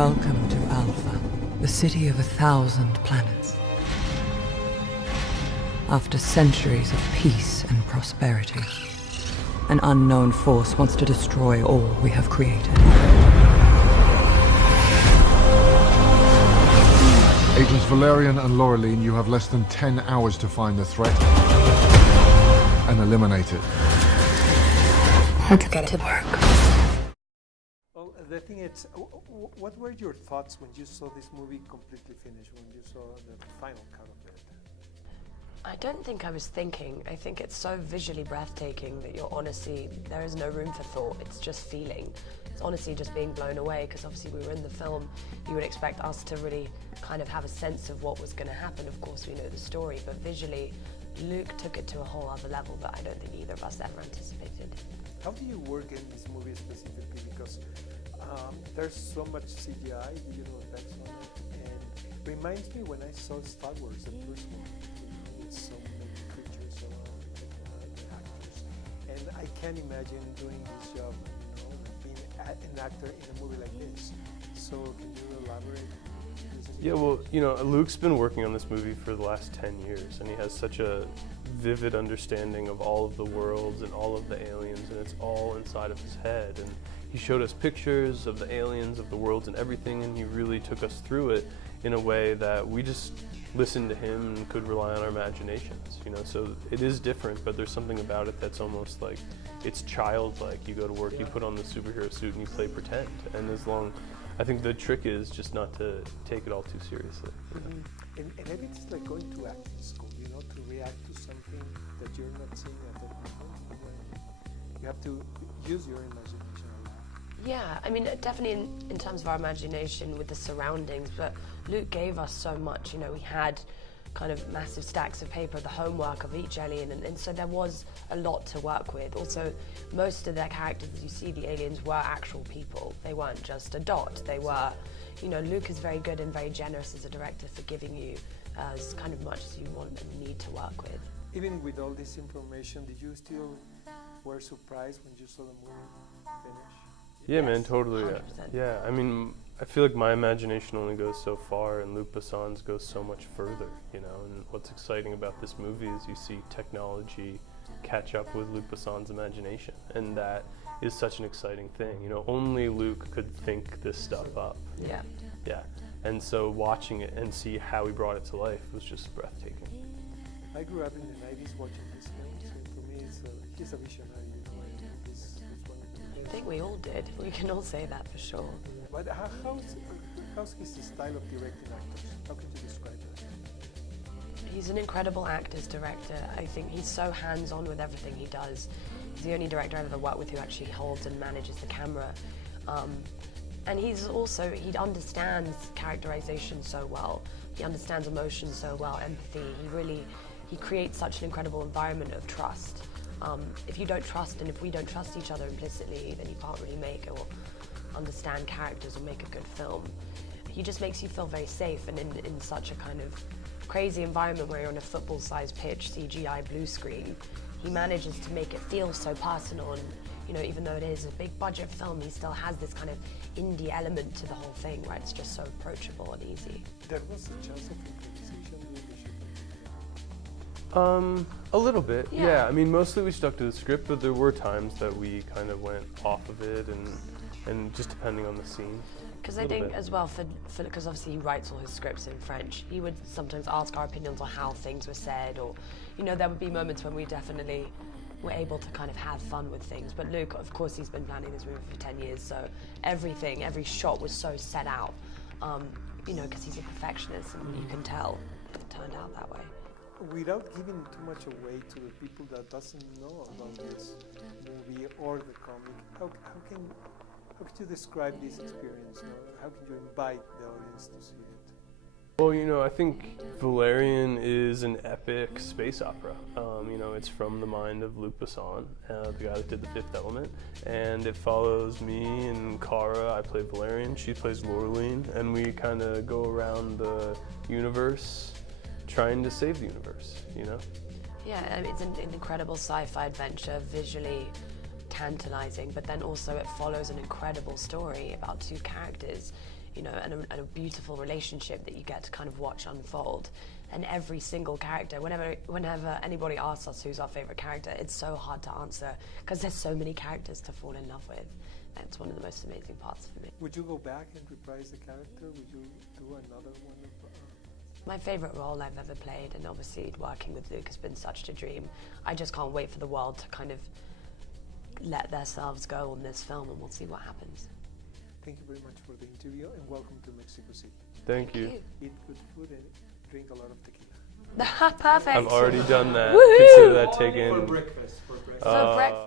Welcome to Alpha, the city of 1,000 planets. After centuries of peace and prosperity, an unknown force wants to destroy all we have created. Agents Valerian and Laureline, you have less than 10 hours to find the threat and eliminate it. Let's get to work. Well, the thing is, what were your thoughts when you saw this movie completely finished, when you saw the final cut of it? I don't think I was thinking. I think it's so visually breathtaking that you're honestly, there is no room for thought. It's just feeling. It's honestly just being blown away, because obviously we were in the film. You would expect us to really kind of have a sense of what was going to happen. Of course, we know the story, but visually, Luke took it to a whole other level that I don't think either of us ever anticipated. How do you work in this movie specifically? Because there's so much CGI, digital effects on it, and it reminds me when I saw Star Wars, the first one, with so many creatures and actors. And I can't imagine doing this job, being an actor in a movie like this. So can you elaborate? Yeah, well, Luke's been working on this movie for the last 10 years, and he has such a vivid understanding of all of the worlds and all of the aliens, and it's all inside of his head. And he showed us pictures of the aliens, of the worlds and everything, and he really took us through it in a way that we just listened to him and could rely on our imaginations, So it is different, but there's something about it that's almost like, it's childlike. You go to work, you put on the superhero suit and you play pretend. And I think the trick is just not to take it all too seriously. And maybe it's like going to acting school, to react to something that you're not seeing at that moment. You have to use your imagination a lot. Yeah, I mean, definitely in terms of our imagination with the surroundings, but Luke gave us so much. We had kind of massive stacks of paper, the homework of each alien, and so there was a lot to work with. Also, most of their characters, as you see, the aliens were actual people. They weren't just a dot. They were, Luke is very good and very generous as a director for giving you as kind of much as you want and need to work with. Even with all this information, did you still were surprised when you saw the movie finish? Yeah, Yes, man, totally. 100%. Yeah, I mean, I feel like my imagination only goes so far, and Luc Besson's goes so much further, And what's exciting about this movie is you see technology catch up with Luc Besson's imagination, and that is such an exciting thing. Only Luc could think this stuff up. Yeah. Yeah, and so watching it and see how he brought it to life was just breathtaking. I grew up in the 90s watching this film, so for me, he's a visionary. And this one of the I best. think we all did. We can all say that for sure. But how's his style of directing actors? How can you describe that? He's an incredible actor's director. I think he's so hands-on with everything he does. He's the only director I've ever worked with who actually holds and manages the camera. And he understands characterization so well. He understands emotion so well, empathy. He creates such an incredible environment of trust. If you don't trust, and if we don't trust each other implicitly, then you can't really make or understand characters or make a good film. He just makes you feel very safe, and in such a kind of crazy environment where you're on a football-sized pitch, CGI blue screen, he manages to make it feel so personal. And even though it is a big budget film, he still has this kind of indie element to the whole thing, where it's just so approachable and easy. There was a chance of improvisation during the shooting. A little bit, Yeah. yeah. I mean, mostly we stuck to the script, but there were times that we kind of went off of it, and just depending on the scene. Because I think as well, because obviously he writes all his scripts in French, he would sometimes ask our opinions on how things were said, or, there would be moments when we definitely were able to kind of have fun with things. But Luke, of course, he's been planning this movie for 10 years, so every shot was so set out, because he's a perfectionist, and you can tell it turned out that way. Without giving too much away to the people that doesn't know about this movie or the comic, how can you describe this experience? How can you invite the audience to see it? Well, I think Valerian is an epic space opera. It's from the mind of Luc Besson, the guy that did The Fifth Element, and it follows me and Cara. I play Valerian, she plays Laureline, and we kind of go around the universe trying to save the universe, Yeah, it's an incredible sci-fi adventure, visually tantalizing, but then also it follows an incredible story about two characters you know, and a beautiful relationship that you get to kind of watch unfold. And every single character, whenever anybody asks us who's our favorite character, it's so hard to answer because there's so many characters to fall in love with. And it's one of the most amazing parts for me. Would you go back and reprise the character? Would you do another one of? My favorite role I've ever played, and obviously working with Luke has been such a dream. I just can't wait for the world to kind of let themselves go on this film, and we'll see what happens. Thank you very much for the interview, and welcome to Mexico City. Thank you. Eat good food and drink a lot of tequila. Perfect. I've already done that. Woohoo! Consider that taken. For breakfast. For breakfast.